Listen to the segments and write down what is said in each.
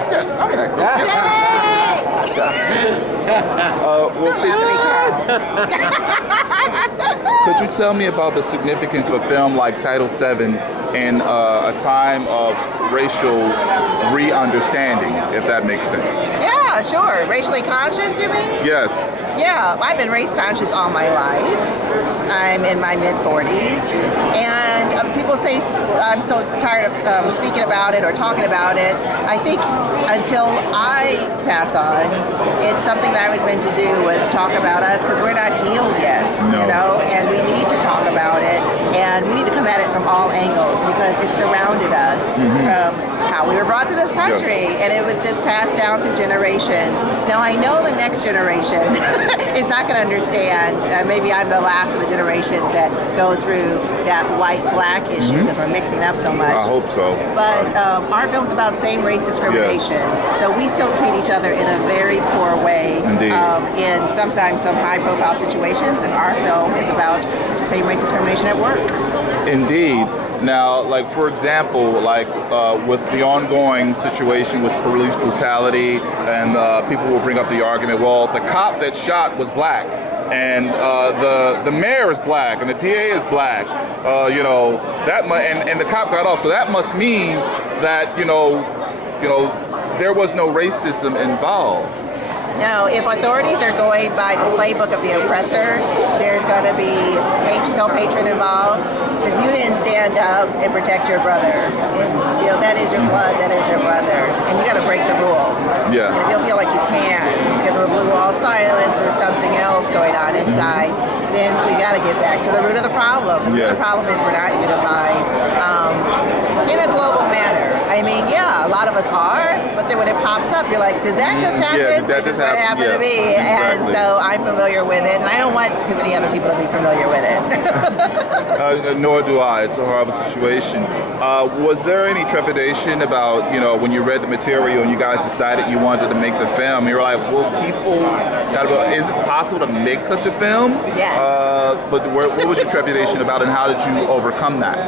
Yes, yes. Okay. Could you tell me about the significance of a film like Title VII in a time of racial re-understanding, if that makes sense? Yeah, sure. Racially conscious, you mean? Yes. Yeah, I've been race conscious all my life. I'm in my mid-40s, and people say I'm so tired of speaking about it or talking about it. I think until I pass on, it's something that I was meant to do was talk about us because we're not healed yet, you know, and we need to talk about it, and we need to come at it from all angles because it surrounded us from how we were brought to this country, and it was just passed down through generations. Now I know the next generation is not going to understand. Maybe I'm the last of the generations that go through that white-black issue because we're mixing up so much. I hope so. But our film's about same-race discrimination, so we still treat each other in a very poor way. Indeed. In sometimes some high-profile situations, and our film is about same-race discrimination at work. Indeed. Now, like for example, like with the ongoing situation with police brutality, and people will bring up the argument, well, the cop that shot was black, and the mayor is black, and the DA is black. You know that, and the cop got off, so that must mean that you know there was no racism involved. No, if authorities are going by the playbook of the oppressor, there's going to be self-hatred involved because you didn't stand up and protect your brother. And, you know, that is your blood, that is your brother. And you got to break the rules. Yeah. And if you feel like you can because of a blue wall silence or something else going on inside, then we got to get back to the root of the problem. Yes. The problem is we're not unified in a global manner. I mean, yeah, a lot of us are, but then when it pops up, you're like, did that just happen? Yeah, did that just what happened to me, exactly. and so I'm familiar with it, and I don't want too many other people to be familiar with it. Nor do I. It's a horrible situation. Was there any trepidation about, you know, when you read the material and you guys decided you wanted to make the film? You were like, well, is it possible to make such a film? Yes. But what was your trepidation about, and how did you overcome that?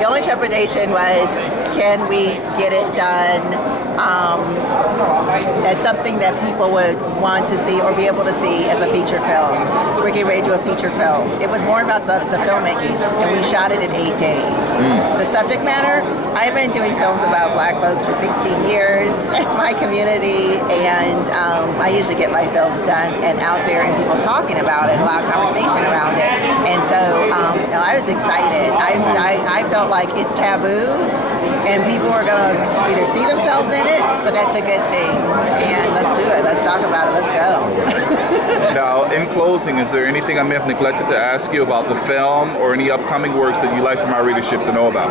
The only trepidation was, can we get it done? That's something that people would want to see or be able to see as a feature film. We're getting ready to do a feature film. It was more about the filmmaking, and we shot it in 8 days. The subject matter, I've been doing films about black folks for 16 years. It's my community, and I usually get my films done and out there and people talking about it, a lot of conversation around it. And so I was excited. I felt like it's taboo, and people are going to either see themselves in it, but that's a good thing. And let's do it. Let's talk about it. Let's go. Now, in closing, is there anything I may have neglected to ask you about the film, or any upcoming works that you'd like for my readership to know about?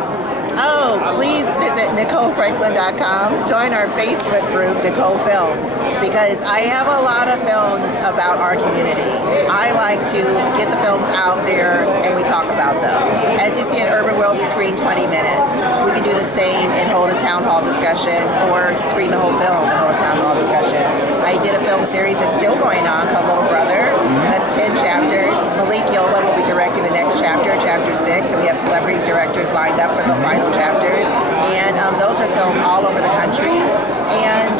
Oh, please visit NicoleFranklin.com. Join our Facebook group, Nicole Films, because I have a lot of films about our community. I like to get the films out there and we talk about them. As you see in Urbanworld, we screen 20 minutes. We can do the same and hold a town hall discussion, or screen the whole film and hold a town hall discussion. I did a film series that's still going on called Little Brother, and that's 10 chapters. Malik Yoba will be directing the next chapter, chapter 6, and we have celebrity directors lined up for the final chapters. And those are filmed all over the country, and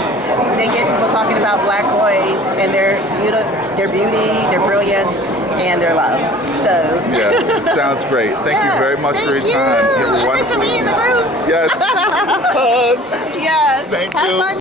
they get people talking about black boys and their beauty, their brilliance, and their love. So yes, sounds great. Thank you very much for your time. Thanks for being in the group. Yes. Hugs. Yes. Thank Have you. fun.